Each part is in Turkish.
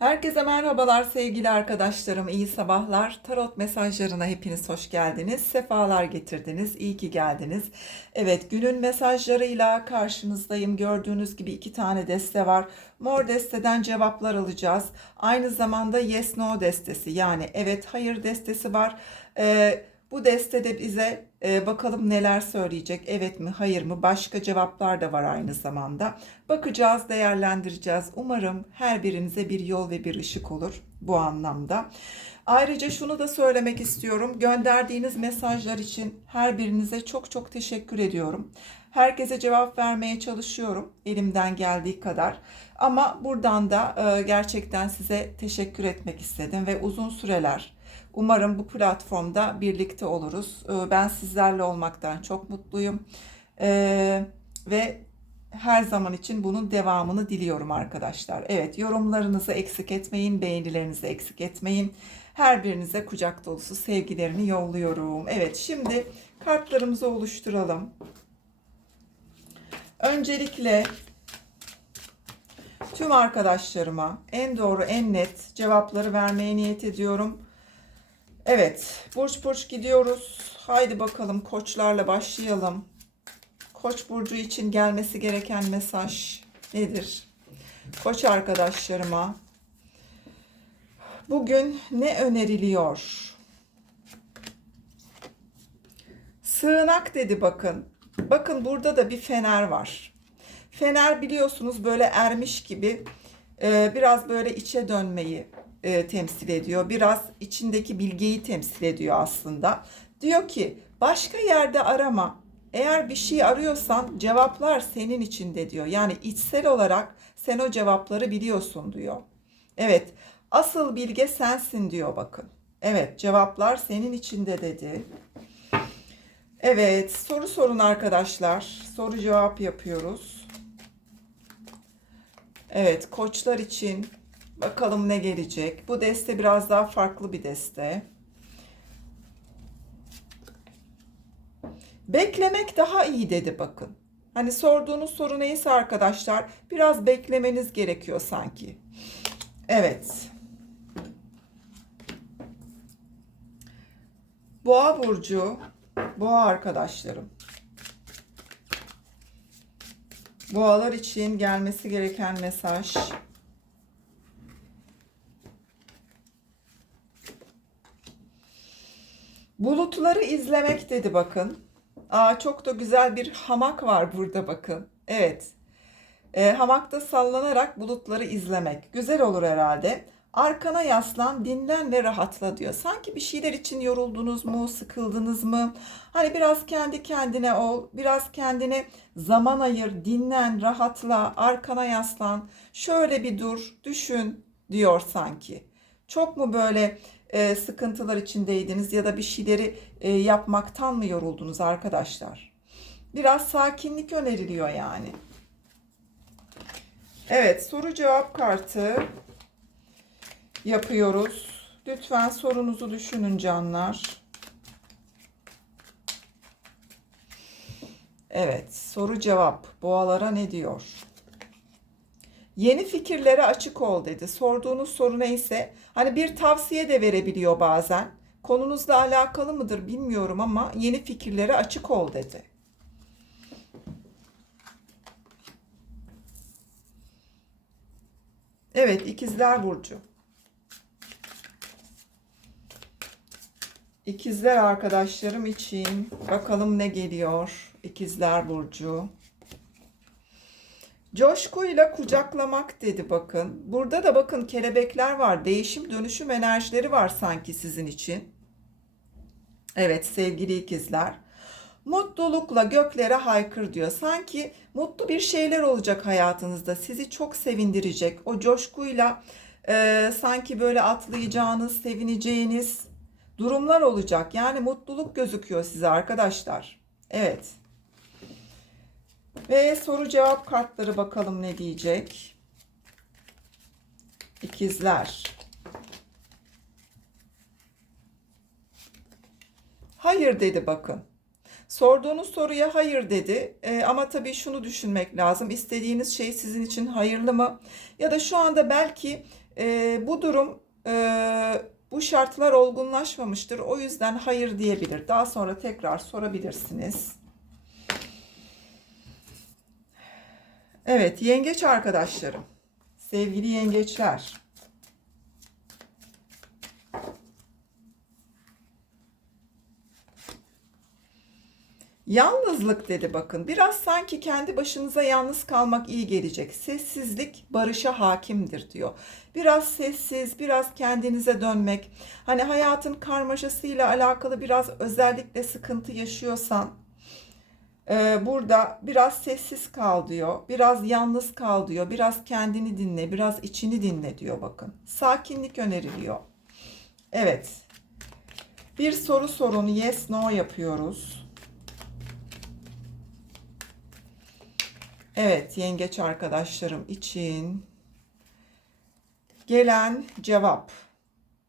Herkese merhabalar sevgili arkadaşlarım, iyi sabahlar. Tarot mesajlarına hepiniz hoş geldiniz, sefalar getirdiniz, iyi ki geldiniz. Evet, günün mesajlarıyla karşınızdayım. Gördüğünüz gibi iki tane deste var. Mor desteden cevaplar alacağız. Aynı zamanda yes no destesi yani evet hayır destesi var. Ee, bu destede bize e, bakalım neler söyleyecek. Evet mi, hayır mı? Başka cevaplar da var aynı zamanda. Bakacağız, değerlendireceğiz. Umarım her birinize bir yol ve bir ışık olur bu anlamda. Ayrıca şunu da söylemek istiyorum. Gönderdiğiniz mesajlar için her birinize çok çok teşekkür ediyorum. Herkese cevap vermeye çalışıyorum elimden geldiği kadar. Ama buradan da e, gerçekten size teşekkür etmek istedim ve uzun süreler Umarım bu platformda birlikte oluruz. Ee, Ben sizlerle olmaktan çok mutluyum. Ee, ve her zaman için bunun devamını diliyorum arkadaşlar. Evet, yorumlarınızı eksik etmeyin, beğenilerinizi eksik etmeyin. Her birinize kucak dolusu sevgilerimi yolluyorum. Evet, şimdi kartlarımızı oluşturalım. Öncelikle tüm arkadaşlarıma en doğru, en net cevapları vermeye niyet ediyorum. Evet, burç burç gidiyoruz. Haydi bakalım koçlarla başlayalım. Koç burcu için gelmesi gereken mesaj nedir? Koç arkadaşlarıma bugün ne öneriliyor? Sığınak dedi bakın. Bakın burada da bir fener var. Fener biliyorsunuz böyle ermiş gibi e, biraz böyle içe dönmeyi e, temsil ediyor. Biraz içindeki bilgeyi temsil ediyor aslında. Diyor ki başka yerde arama. Eğer bir şey arıyorsan cevaplar senin içinde diyor. Yani içsel olarak sen o cevapları biliyorsun diyor. Evet, asıl bilge sensin diyor bakın. Evet, cevaplar senin içinde dedi. Evet, soru sorun arkadaşlar. Soru cevap yapıyoruz. Evet, koçlar için bakalım ne gelecek. Bu deste biraz daha farklı bir deste. Beklemek daha iyi dedi bakın. Hani sorduğunuz soru neyse arkadaşlar biraz beklemeniz gerekiyor sanki. Evet. Boğa burcu, boğa arkadaşlarım. Boğalar için gelmesi gereken mesaj. Bulutları izlemek dedi bakın. Aa, çok da güzel bir hamak var burada bakın. Evet. E, hamakta sallanarak bulutları izlemek. Güzel olur herhalde. Arkana yaslan, dinlen ve rahatla diyor. Sanki bir şeyler için yoruldunuz mu, sıkıldınız mı? Hani biraz kendi kendine ol, biraz kendine zaman ayır, dinlen, rahatla, arkana yaslan. Şöyle bir dur, düşün diyor sanki. Çok mu böyle e, sıkıntılar içindeydiniz ya da bir şeyleri e, yapmaktan mı yoruldunuz arkadaşlar? Biraz sakinlik öneriliyor yani. Evet, soru cevap kartı yapıyoruz. Lütfen sorunuzu düşünün canlar. Evet, soru cevap. Boğalara ne diyor? Yeni fikirlere açık ol dedi. Sorduğunuz soru neyse hani bir tavsiye de verebiliyor bazen. Konunuzla alakalı mıdır bilmiyorum ama yeni fikirlere açık ol dedi. Evet, ikizler burcu. İkizler arkadaşlarım için bakalım ne geliyor. İkizler burcu. Coşkuyla kucaklamak dedi bakın. Burada da bakın kelebekler var. Değişim dönüşüm enerjileri var sanki sizin için. Evet sevgili ikizler. Mutlulukla göklere haykır diyor. Sanki mutlu bir şeyler olacak hayatınızda. Sizi çok sevindirecek. O coşkuyla e, sanki böyle atlayacağınız, sevineceğiniz durumlar olacak. Yani mutluluk gözüküyor size arkadaşlar. Evet. Ve soru cevap kartları bakalım ne diyecek. İkizler. Hayır dedi bakın. Sorduğunuz soruya hayır dedi. E, ama tabii şunu düşünmek lazım. İstediğiniz şey sizin için hayırlı mı? Ya da şu anda belki e, bu durum e, bu şartlar olgunlaşmamıştır. O yüzden hayır diyebilir. Daha sonra tekrar sorabilirsiniz. Evet, yengeç arkadaşlarım. Sevgili yengeçler. Yalnızlık dedi bakın. Biraz sanki kendi başınıza yalnız kalmak iyi gelecek. Sessizlik barışa hakimdir diyor. Biraz sessiz, biraz kendinize dönmek. Hani hayatın karmaşasıyla alakalı biraz özellikle sıkıntı yaşıyorsan e, burada biraz sessiz kal diyor. Biraz yalnız kal diyor. Biraz kendini dinle, biraz içini dinle diyor bakın. Sakinlik öneriliyor. Evet. Bir soru sorun yes no yapıyoruz. Evet, yengeç arkadaşlarım için gelen cevap.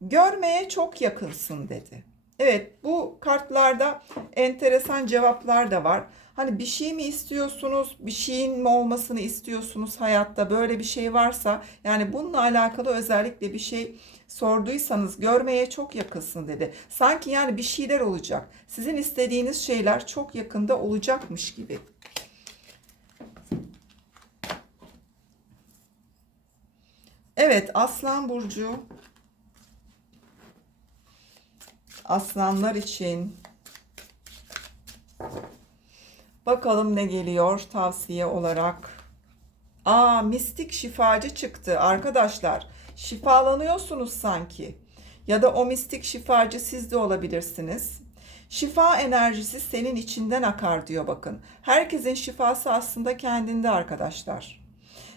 Görmeye çok yakınsın dedi. Evet, bu kartlarda enteresan cevaplar da var. Hani bir şey mi istiyorsunuz, bir şeyin mi olmasını istiyorsunuz hayatta böyle bir şey varsa yani bununla alakalı özellikle bir şey sorduysanız görmeye çok yakınsın dedi. Sanki yani bir şeyler olacak. Sizin istediğiniz şeyler çok yakında olacakmış gibi. Evet, Aslan burcu. Aslanlar için bakalım ne geliyor tavsiye olarak. Aa, mistik şifacı çıktı arkadaşlar. Şifalanıyorsunuz sanki. Ya da o mistik şifacı siz de olabilirsiniz. Şifa enerjisi senin içinden akar diyor bakın. Herkesin şifası aslında kendinde arkadaşlar.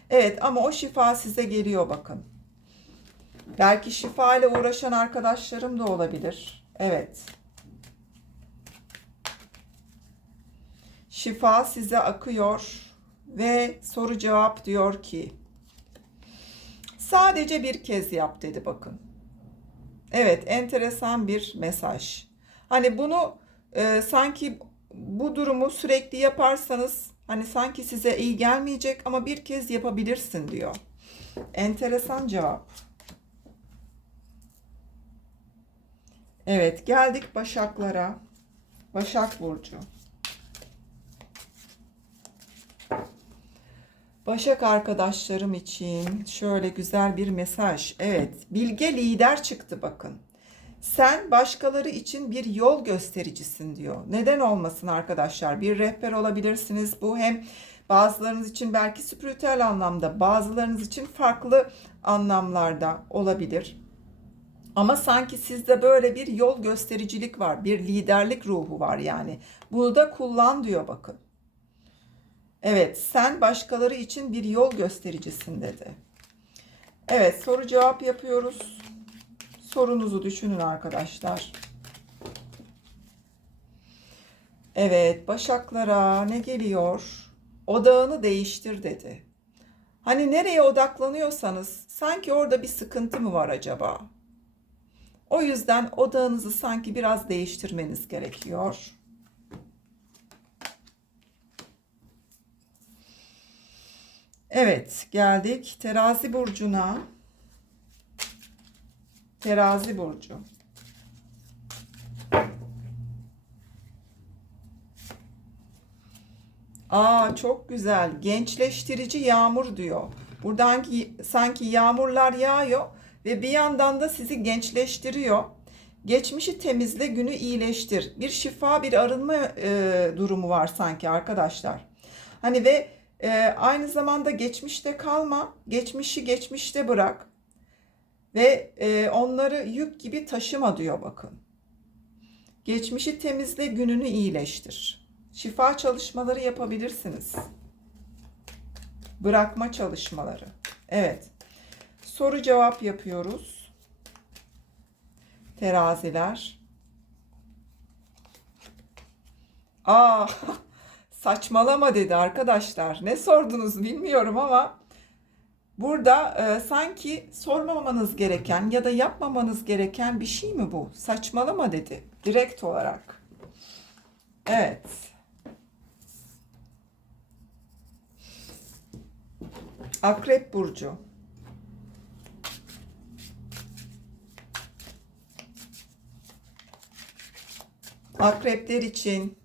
Evet ama o şifa size geliyor bakın. Belki şifa ile uğraşan arkadaşlarım da olabilir. Evet. Şifa size akıyor ve soru cevap diyor ki sadece bir kez yap dedi bakın. Evet enteresan bir mesaj. Hani bunu e, sanki bu durumu sürekli yaparsanız Hani sanki size iyi gelmeyecek ama bir kez yapabilirsin diyor. Enteresan cevap. Evet geldik Başaklara. Başak Burcu. Başak arkadaşlarım için şöyle güzel bir mesaj. Evet bilge lider çıktı bakın. Sen başkaları için bir yol göstericisin diyor. Neden olmasın arkadaşlar? Bir rehber olabilirsiniz. Bu hem bazılarınız için belki spiritüel anlamda, bazılarınız için farklı anlamlarda olabilir. Ama sanki sizde böyle bir yol göstericilik var, bir liderlik ruhu var yani. Bunu da kullan diyor bakın. Evet, sen başkaları için bir yol göstericisin dedi. Evet, soru cevap yapıyoruz. Sorunuzu düşünün arkadaşlar. Evet, başaklara ne geliyor? Odağını değiştir dedi. Hani nereye odaklanıyorsanız sanki orada bir sıkıntı mı var acaba? O yüzden odağınızı sanki biraz değiştirmeniz gerekiyor. Evet, geldik terazi burcuna. Terazi burcu. Aa çok güzel. Gençleştirici yağmur diyor. Buradan sanki yağmurlar yağıyor ve bir yandan da sizi gençleştiriyor. Geçmişi temizle, günü iyileştir. Bir şifa, bir arınma e, durumu var sanki arkadaşlar. Hani ve e, aynı zamanda geçmişte kalma, geçmişi geçmişte bırak. Ve e, onları yük gibi taşıma diyor bakın. Geçmişi temizle, gününü iyileştir. Şifa çalışmaları yapabilirsiniz. Bırakma çalışmaları. Evet. Soru cevap yapıyoruz. Teraziler. Aa, saçmalama dedi arkadaşlar. Ne sordunuz bilmiyorum ama burada e, sanki sormamanız gereken ya da yapmamanız gereken bir şey mi bu? Saçmalama dedi direkt olarak. Evet. Akrep burcu. Akrepler için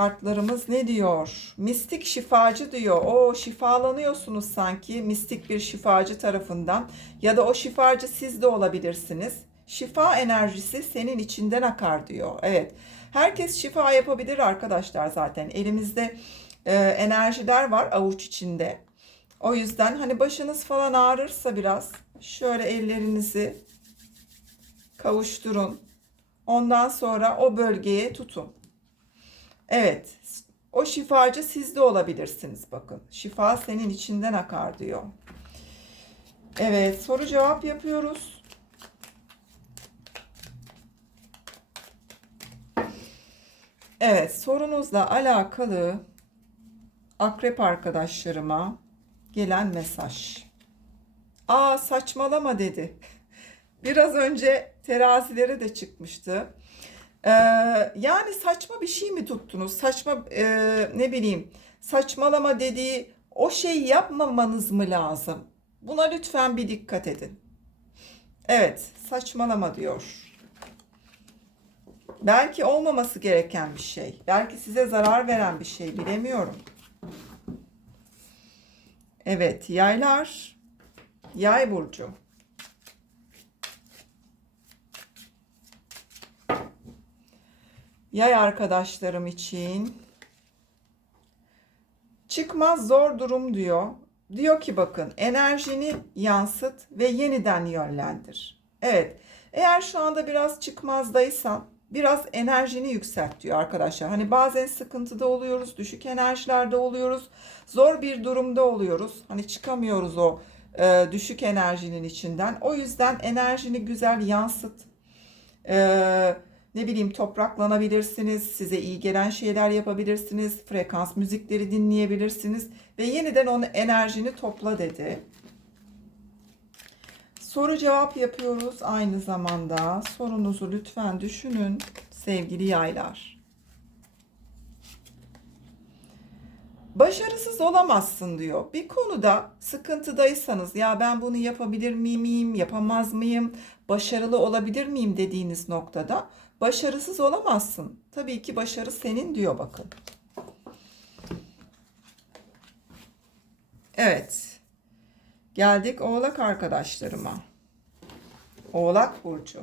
kartlarımız ne diyor? Mistik şifacı diyor. O şifalanıyorsunuz sanki mistik bir şifacı tarafından ya da o şifacı siz de olabilirsiniz. Şifa enerjisi senin içinden akar diyor. Evet. Herkes şifa yapabilir arkadaşlar zaten. Elimizde e, enerjiler var avuç içinde. O yüzden hani başınız falan ağrırsa biraz şöyle ellerinizi kavuşturun. Ondan sonra o bölgeye tutun. Evet. O şifacı siz de olabilirsiniz bakın. Şifa senin içinden akar diyor. Evet, soru cevap yapıyoruz. Evet, sorunuzla alakalı akrep arkadaşlarıma gelen mesaj. Aa saçmalama dedi. Biraz önce terazilere de çıkmıştı. Ee, yani saçma bir şey mi tuttunuz? Saçma e, ne bileyim saçmalama dediği o şeyi yapmamanız mı lazım? Buna lütfen bir dikkat edin. Evet saçmalama diyor. Belki olmaması gereken bir şey. Belki size zarar veren bir şey bilemiyorum. Evet yaylar. Yay burcu. Yay arkadaşlarım için çıkmaz zor durum diyor. Diyor ki bakın enerjini yansıt ve yeniden yönlendir. Evet eğer şu anda biraz çıkmazdaysan biraz enerjini yükselt diyor arkadaşlar. Hani bazen sıkıntıda oluyoruz, düşük enerjilerde oluyoruz, zor bir durumda oluyoruz. Hani çıkamıyoruz o e, düşük enerjinin içinden. O yüzden enerjini güzel yansıt. Eee ne bileyim topraklanabilirsiniz, size iyi gelen şeyler yapabilirsiniz, frekans müzikleri dinleyebilirsiniz ve yeniden onu enerjini topla dedi. Soru cevap yapıyoruz aynı zamanda. Sorunuzu lütfen düşünün sevgili yaylar. Başarısız olamazsın diyor. Bir konuda sıkıntıdaysanız ya ben bunu yapabilir miyim, yapamaz mıyım, başarılı olabilir miyim dediğiniz noktada Başarısız olamazsın. Tabii ki başarı senin diyor bakın. Evet. Geldik Oğlak arkadaşlarıma. Oğlak burcu.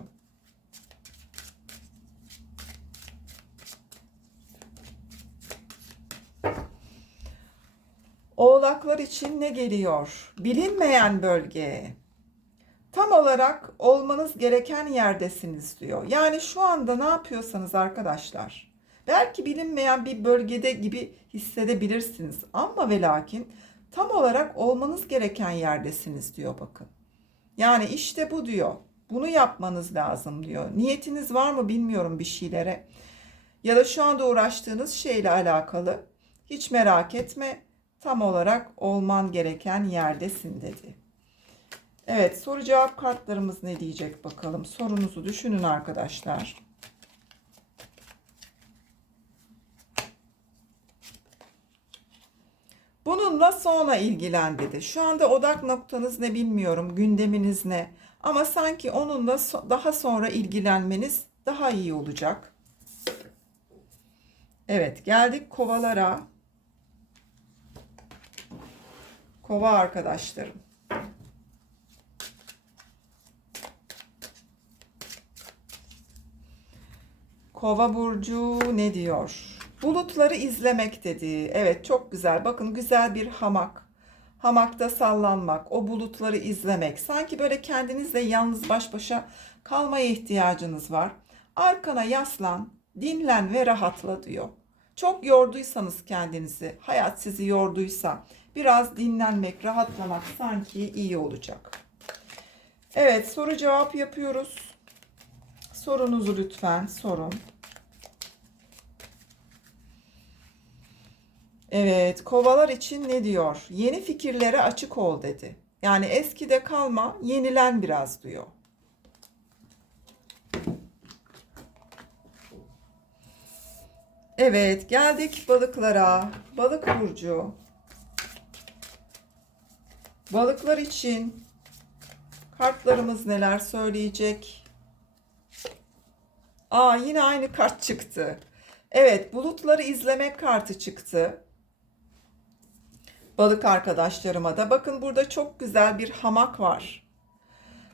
Oğlaklar için ne geliyor? Bilinmeyen bölge tam olarak olmanız gereken yerdesiniz diyor. Yani şu anda ne yapıyorsanız arkadaşlar belki bilinmeyen bir bölgede gibi hissedebilirsiniz ama ve lakin tam olarak olmanız gereken yerdesiniz diyor bakın. Yani işte bu diyor. Bunu yapmanız lazım diyor. Niyetiniz var mı bilmiyorum bir şeylere. Ya da şu anda uğraştığınız şeyle alakalı. Hiç merak etme. Tam olarak olman gereken yerdesin dedi. Evet soru cevap kartlarımız ne diyecek bakalım. Sorunuzu düşünün arkadaşlar. Bununla sonra ilgilen dedi. Şu anda odak noktanız ne bilmiyorum, gündeminiz ne. Ama sanki onunla daha sonra ilgilenmeniz daha iyi olacak. Evet geldik kovalara. Kova arkadaşlarım. Kova burcu ne diyor? Bulutları izlemek dedi. Evet çok güzel. Bakın güzel bir hamak. Hamakta sallanmak, o bulutları izlemek. Sanki böyle kendinizle yalnız baş başa kalmaya ihtiyacınız var. Arkana yaslan, dinlen ve rahatla diyor. Çok yorduysanız kendinizi, hayat sizi yorduysa biraz dinlenmek, rahatlamak sanki iyi olacak. Evet soru cevap yapıyoruz. Sorunuzu lütfen sorun. Evet, kovalar için ne diyor? Yeni fikirlere açık ol dedi. Yani eskide kalma, yenilen biraz diyor. Evet, geldik balıklara. Balık burcu. Balıklar için kartlarımız neler söyleyecek? Aa yine aynı kart çıktı. Evet, bulutları izlemek kartı çıktı. Balık arkadaşlarıma da. Bakın burada çok güzel bir hamak var.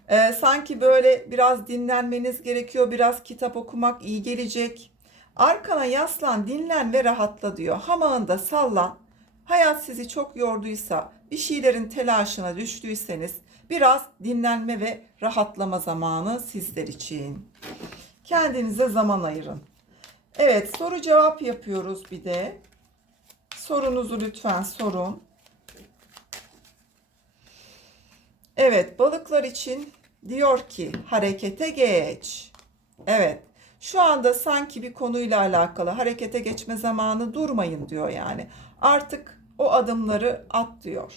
Ee, sanki böyle biraz dinlenmeniz gerekiyor. Biraz kitap okumak iyi gelecek. Arkana yaslan, dinlen ve rahatla diyor. Hamağında sallan. Hayat sizi çok yorduysa, bir şeylerin telaşına düştüyseniz biraz dinlenme ve rahatlama zamanı sizler için. Kendinize zaman ayırın. Evet, soru cevap yapıyoruz bir de. Sorunuzu lütfen sorun. Evet, balıklar için diyor ki harekete geç. Evet. Şu anda sanki bir konuyla alakalı harekete geçme zamanı durmayın diyor yani. Artık o adımları at diyor.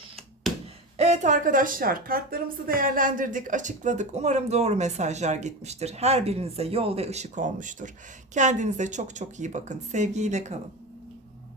Evet arkadaşlar kartlarımızı değerlendirdik, açıkladık. Umarım doğru mesajlar gitmiştir. Her birinize yol ve ışık olmuştur. Kendinize çok çok iyi bakın. Sevgiyle kalın.